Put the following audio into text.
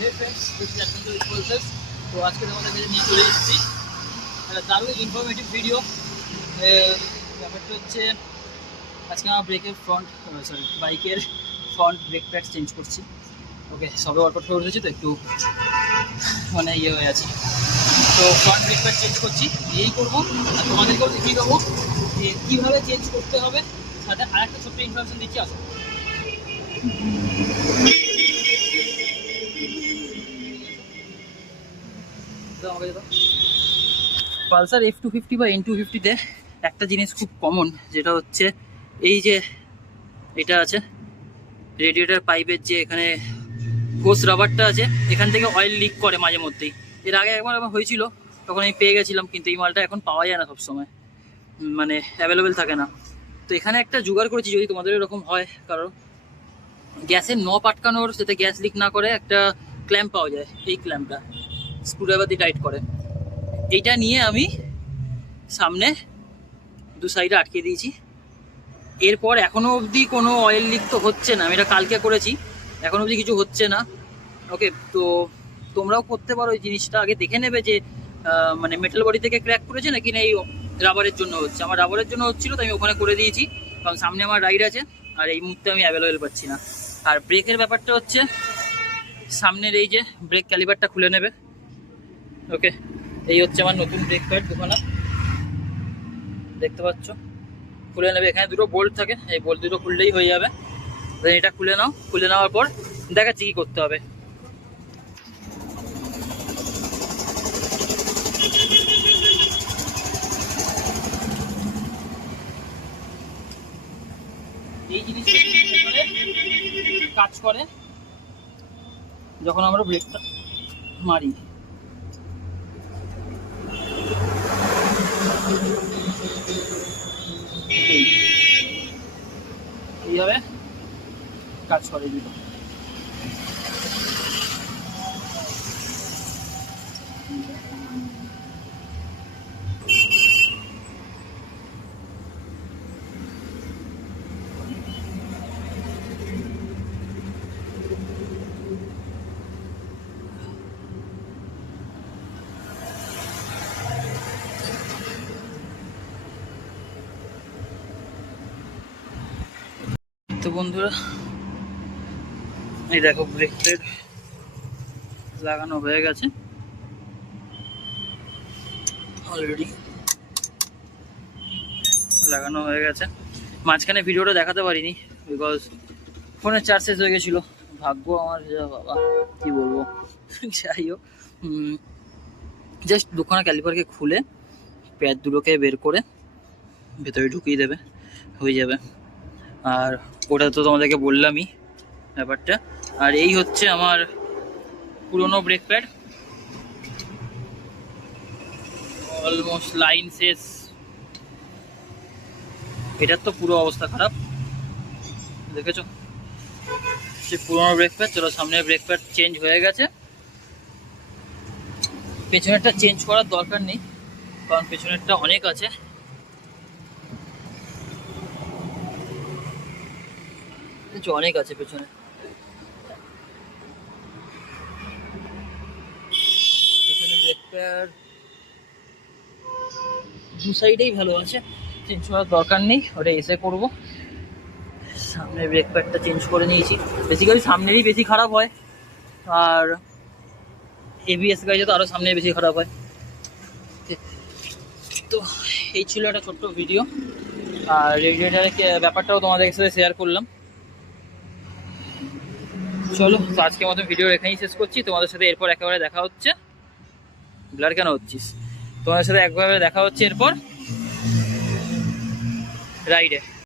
তো আজকে তোমাদের কাছে নিয়ে চলে এসেছি একটা দারুণ ইনফরমেটিভ ভিডিও। ব্যাপারটা হচ্ছে আজকে আমার বাইকের ফ্রন্ট ব্রেক প্যাড চেঞ্জ করছি। ওকে, সবে ওয়ার্কআউট করে উঠেছি তো একটু মানে ইয়ে হয়ে আছে। তো ফ্রন্ট ব্রেক প্যাড চেঞ্জ করছি, এই করবো আর তোমাদেরকেও দেখিয়ে দেবো যে কীভাবে চেঞ্জ করতে হবে। সাথে আর একটা ছোট্ট ইনফরমেশন দিচ্ছি, আসো। পালসার F250 বা N250-তে একটা জিনিস খুব কমন, যেটা হচ্ছে এই যে এটা আছে রেডিয়েটার পাইপের যে এখানে হোস রাবারটা আছে, এখান থেকে অয়েল লিক করে মাঝে মধ্যেই। এর আগে একবার আমার হয়েছিল, তখন আমি পেয়ে গেছিলাম, কিন্তু এই মালটা এখন পাওয়া যায় না সবসময়, মানে অ্যাভেলেবেল থাকে না। তো এখানে একটা জোগাড় করেছি, যদি তোমাদের এরকম হয় কারণ গ্যাসের নব আটকানোর, যাতে গ্যাস লিক না করে, একটা ক্ল্যাম্প পাওয়া যায়। এই ক্ল্যাম্পটা স্ক্রুড্রাইভার দিয়ে টাইট করে, এইটা নিয়ে আমি সামনে দু সাইডে আটকে দিয়েছি। এরপর এখনো অবধি কোনো অয়েল লিক তো হচ্ছে না, আমি এটা কালকে করেছি, এখনো অবধি কিছু হচ্ছে না। ওকে, তো তোমরাও করতে পারো এই জিনিসটা, আগে দেখে নেবে যে মানে মেটাল বডি থেকে ক্র্যাক করেছে নাকি না এই রাবারের জন্য হচ্ছে। আমার রাবারের জন্য হচ্ছিলো, তো আমি ওখানে করে দিয়েছি, কারণ সামনে আমার রাইড আছে আর এই মুহূর্তে আমি অ্যাভেলেবেল পাচ্ছি না। আর ব্রেকের ব্যাপারটা হচ্ছে সামনের এই যে ব্রেক ক্যালিপারটা খুলে নেবে। ওকে, এই হচ্ছে আমার নতুন ব্রেক প্যাড দুখানা, দেখতে পাচ্ছ, খুলে নেবে। এখানে দুটো বোল্ট থাকে, এই বোল্ট দুটো খুললেই হয়ে যাবে। এটা খুলে নাও, খুলে নেওয়ার পর দেখাচ্ছি কী করতে হবে। এই জিনিসটা কাজ করে যখন আমরা ব্রেকটা মারি। এইভাবে কাজ করে দুটো। তো বন্ধুরা, এই দেখো ব্রেক প্যাড লাগানো হয়ে গেছে অলরেডি, লাগানো হয়ে গেছে। মাঝখানে ভিডিওটা দেখাতে পারিনি বিকজ ফোনের চার্জ শেষ হয়ে গেছিলো। ভাগ্য আমার, বাবা কি বলবো। যাই হোক, জাস্ট দুখানা ক্যালিপারকে খুলে প্যাড দুটোকে বের করে ভেতরে ঢুকিয়ে দেবে, হয়ে যাবে। আর ওটা তো তোমাদেরকে বললামই ব্যাপারটা। আর এই হচ্ছে আমার পুরনো ব্রেক প্যাড, অলমোস্ট লাইন শেষ। এটার তো পুরো অবস্থা খারাপ, দেখেছো, সে পুরনো ব্রেক প্যাড। চলো, সামনের ব্রেক প্যাড চেঞ্জ হয়ে গেছে, পেছনেরটা চেঞ্জ করার দরকার নেই, কারণ পেছনেরটা অনেক আছে। অনেক আছে পেছনে, ব্রেক প্যাড দু সাইডেই ভালো আছে, চেঞ্জ করার দরকার নেই, ওটা এসে করবো। সামনের ব্রেক প্যাডটা চেঞ্জ করে নিয়েছি, বেসিক্যালি সামনেরই বেশি খারাপ হয়, আর এবিএস গাড়িতে তো আরও সামনে বেশি খারাপ হয়। তো এই ছিল একটা ছোট্ট ভিডিও, আর রেডিয়েটারের ব্যাপারটাও তোমাদের সাথে শেয়ার করলাম। চলো, তো আজকের মতো ভিডিও এখানেই শেষ করছি। তোমাদের সাথে এরপর একেবারে দেখা হচ্ছে। ব্লার কেন হচ্ছিস? তোমাদের সাথে একবারে দেখা হচ্ছে এরপর রাইডে।